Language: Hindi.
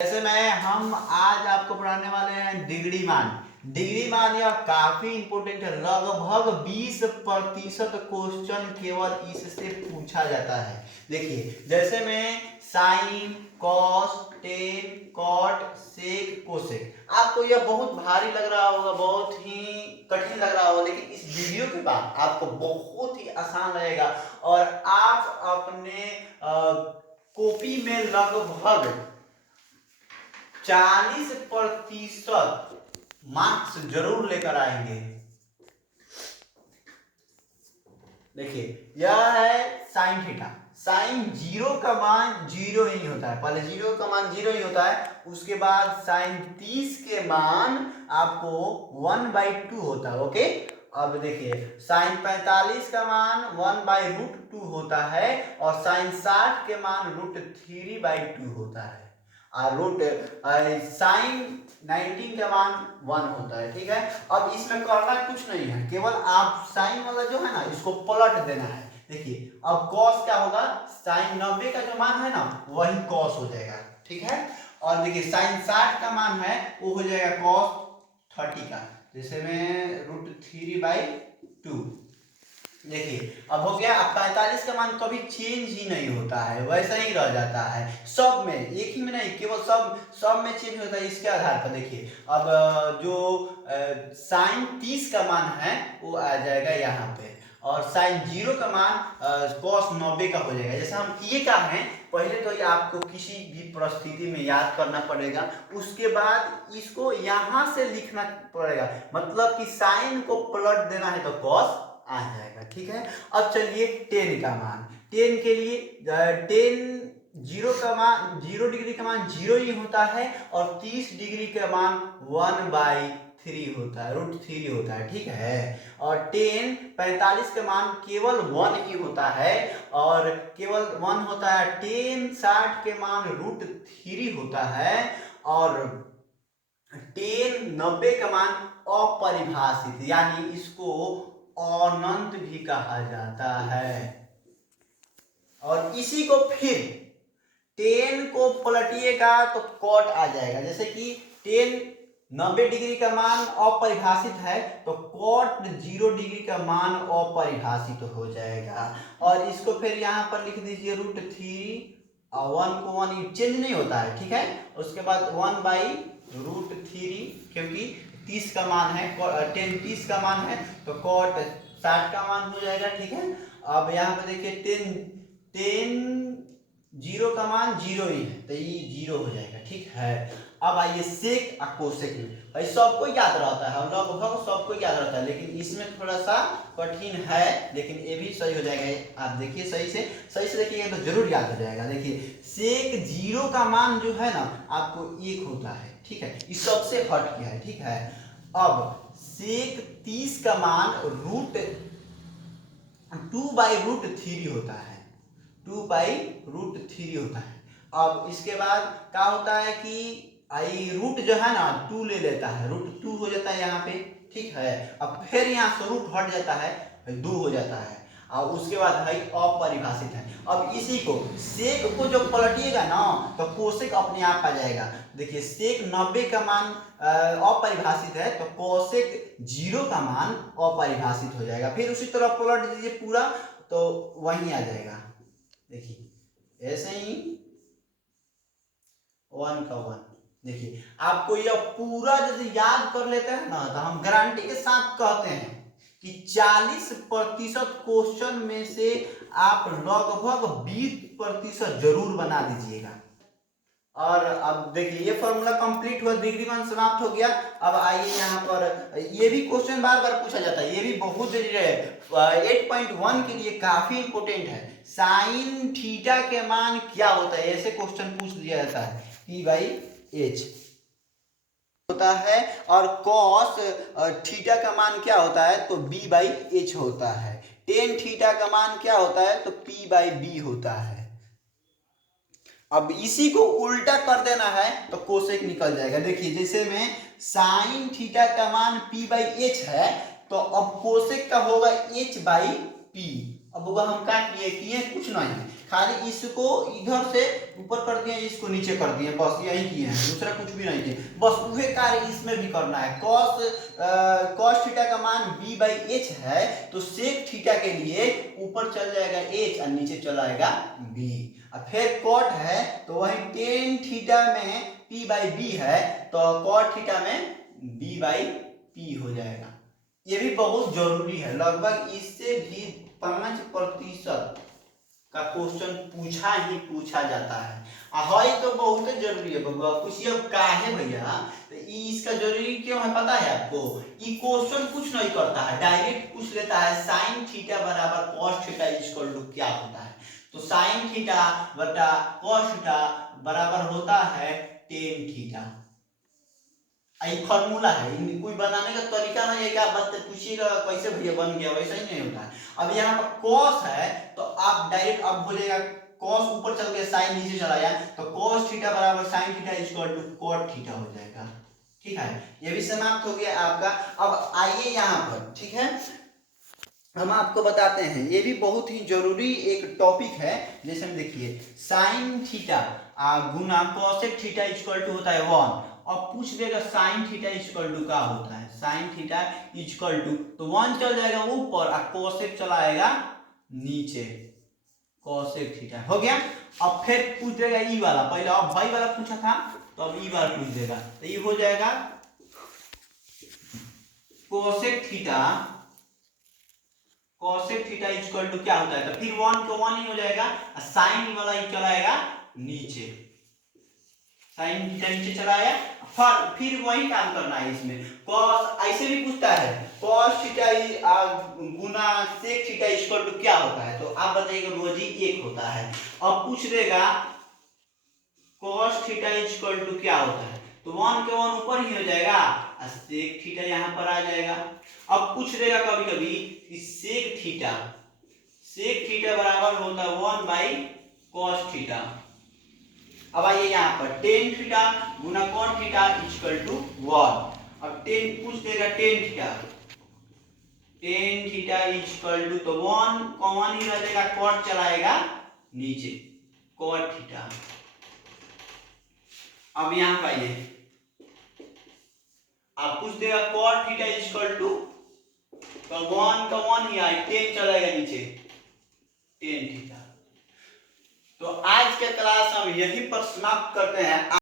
जैसे मैं हम आज आपको पढ़ाने वाले हैं डिग्री मान। डिग्री मान यह काफी इंपॉर्टेंट है। लगभग 20% क्वेश्चन केवल इससे पूछा जाता है। देखिए जैसे मैं साइन, कॉस, टेन, कॉट, सेक, कोसेक, आपको यह बहुत भारी लग रहा होगा, बहुत ही कठिन लग रहा होगा, लेकिन इस वीडियो के बाद आपको बहुत ही आसान लगेगा और आप अपने कॉपी में लगभग 40% मार्क्स जरूर लेकर आएंगे। देखिए यह है साइन थीटा। साइन जीरो का मान जीरो ही होता है, पहले जीरो का मान जीरो ही होता है, उसके बाद साइन 30 के मान आपको 1/2 होता है। ओके, अब देखिए साइन 45 का मान 1/√2 होता है और साइन 60 के मान √3/2 होता है और रूट साइन 19 का मान 1 होता है। ठीक है, अब इसमें करना कुछ नहीं है, केवल आप साइन वाला जो है ना इसको पलट देना है। देखिए अब कॉस क्या होगा, साइन 90 का जो मान है ना वही कॉस हो जाएगा। ठीक है, और देखिए साइन 60 का मान है वो हो जाएगा कॉस 30 का, जैसे में √3/2। देखिए अब हो गया। अब 45 का मान कभी चेंज ही नहीं होता है, वैसा ही रह जाता है सब में, एक ही में नहीं, केवल सब में चेंज होता है इसके आधार पर। देखिए अब जो साइन 30 का मान है वो आ जाएगा यहाँ पे और साइन 0 का मान कॉस 90 का हो जाएगा। जैसे हम किए क्या है, पहले तो ये आपको किसी भी परिस्थिति में याद करना पड़ेगा, उसके बाद इसको यहाँ से लिखना पड़ेगा, मतलब कि साइन को पलट देना है तो कॉस आ जाएगा। ठीक है, अब चलिए टेन का मान। टेन के लिए टेन जीरो का मान, 0 डिग्री का मान 0 ही होता है और 30 डिग्री का मान 1/3 होता है, √3 होता है। ठीक है, और टेन 45 का मान केवल 1 ही होता है और केवल 1 होता है। टेन 60 के मान √3 होता है और टेन 90 का मान अपरिभाषित, यानी इसको अनंत भी कहा जाता है। और इसी को फिर टेन को पलटिएगा तो कॉट आ जाएगा, जैसे कि टेन 90 डिग्री का मान अपरिभाषित है तो कॉट 0 डिग्री का मान अपरिभाषित हो जाएगा। और इसको फिर यहाँ पर लिख दीजिए √3 और 1 को 1 चेंज नहीं होता है। ठीक है, उसके बाद 1/√3, क्योंकि 30 का मान है, टेन 30 का मान है तो कॉट 60 का मान हो जाएगा। ठीक है, अब यहाँ पे देखिए टेन 0 का मान 0 ही है तो ये 0 हो जाएगा। ठीक है, अब आइए सेक और कोसेक में। भाई सबको याद रहता है, हम लगभग सबको याद रहता है, लेकिन इसमें थोड़ा सा कठिन है, लेकिन ये भी सही हो जाएगा। आप देखिए सही से देखिएगा तो जरूर याद हो जाएगा। देखिए सेक 0 का मान जो है ना आपको 1 होता है। ठीक है, ये सबसे हट गया है। ठीक है, अब सेक 30 का मान √2/√3 होता है, 2/√3 होता है। अब इसके बाद क्या होता है कि आई रूट जो है ना 2 ले लेता है, √2 हो जाता है यहाँ पे। ठीक है, अब फिर यहाँ से रूट हट जाता है, 2 हो जाता है और उसके बाद है अपरिभाषित है। अब इसी को सेक को जो पलटिएगा ना तो कोसेक अपने आप आ जाएगा। देखिए सेक 90 का मान अपरिभाषित है तो कोसेक 0 का मान अपरिभाषित हो जाएगा। फिर उसी तरह पलट दीजिए पूरा तो वहीं आ जाएगा। देखिए ऐसे ही 1 का 1। देखिए आपको यह पूरा यदि याद कर लेते हैं ना तो हम गारंटी के साथ कहते हैं कि 40% क्वेश्चन में से आप लगभग 20% जरूर बना दीजिएगा। और अब देखिए ये फॉर्मूला कंप्लीट हुआ, डिग्री वन समाप्त हो गया। अब आइए यहाँ पर ये भी क्वेश्चन बार बार पूछा जाता है, ये भी बहुत जरूरी है, 8.1 के लिए काफी इंपोर्टेंट है। साइन थीटा के मान क्या होता है, ऐसे क्वेश्चन पूछ दिया जाता है। P/H होता है और कॉस थीटा का मान क्या होता है तो B/H होता है। टेन थीटा का मान क्या होता है तो P/B होता है। अब इसी को उल्टा कर देना है तो कोसेक निकल जाएगा। देखिए जैसे में साइन थीटा का मान P/H है तो अब कोसेक का होगा H/P। अब होगा हम क्या किए कुछ नहीं है, खाली इसको इधर से ऊपर कर दिए, इसको नीचे कर दिए, बस यही किए हैं, दूसरा कुछ भी नहीं किए। बस वही कार्य इसमें भी करना है। कॉस थीटा का मान b/h है, तो सेक थीटा के लिए ऊपर चल जाएगा h और नीचे चला आएगा b। और फिर कॉट है तो वही टेन थीटा में p/b है, तो कॉट थीटा में b/p हो जाएगा। ये भी बहुत जरूरी है, लगभग इससे भी 5% का क्वेश्चन पूछा ही पूछा जाता है। है तो बहुत जरूरी है बबुआ, पूछिए अब का है भैया, तो इसका जरूरी क्यों है पता है आपको? ये क्वेश्चन कुछ नहीं करता है, डायरेक्ट पूछ लेता है साइन थीटा बराबर कॉस थीटा इक्वल टू क्या होता है। तो साइन थीटा बटा कॉस थीटा बराबर होता है टेन थीटा। ये फॉर्मूला है, कोई बनाने का तरीका नहीं है कि आप बात पूछिएगा कैसे भैया बन गया, वैसा ही नहीं होता है। अब यहाँ पर कॉस है तो आप डायरेक्ट अब बोलेगा कॉस ऊपर चल गया साइन नीचे चला गया, तो कॉस थीटा बराबर sine theta equal to cot theta हो जाएगा। ठीक है, ये भी समाप्त हो गया आपका। अब आइए यहाँ पर, ठीक है, हम आपको बताते हैं, ये भी बहुत ही जरूरी एक टॉपिक है। जैसे हम देखिए साइन थीटा गुना कॉसेक थीटा इक्वल टू होता है 1। अब पूछ देगा साइन थीटा इक्वल टू क्या होता है, साइन थीटा इक्वल टू, तो 1 चल जाएगा ऊपर और कोसेक चला आएगा नीचे, कोसेक थीटा हो गया। अब फिर पूछ देगा ई वाला, पहले अब भाई वाला पूछा था तो अब ई वाला पूछ देगा, तो ये हो जाएगा cosec theta, cosec theta equal to क्या होता है, तो फिर 1 को 1 ही हो जाएगा और साइन वाला ही चला आएगा नीचे, साइन थीटा नीचे चला आया। फिर वही काम करना है इसमें, कॉस ऐसे भी पूछता है कॉस थीटा गुना सेक थीटा इक्वल टू क्या होता है, तो आप बताइएगा वो जी 1 होता है। अब पूछ देगा कॉस थीटा इक्वल टू क्या होता है, तो 1 के 1 ऊपर ही हो जाएगा और सेक थीटा यहाँ पर आ जाएगा। अब पूछ देगा कभी कभी कि सेक थीटा बराबर होता है 1/cos थीटा। अब आइए यहाँ पर टेन थीटा गुना कॉट थीटा इक्वल टू 1। अब टेन पूछ देगा टेन थीटा इक्वल टू, तो 1 कॉमन ही रह जाएगा, कॉट चलाएगा नीचे, कॉट थीटा। अब यहाँ पर आइए, आप पूछ देगा कॉट थीटा इक्वल टू, तो 1 का 1 ही आए, 10 चलाएगा नीचे, टेन थीटा। तो आज के क्लास हम यहीं पर समाप्त करते हैं।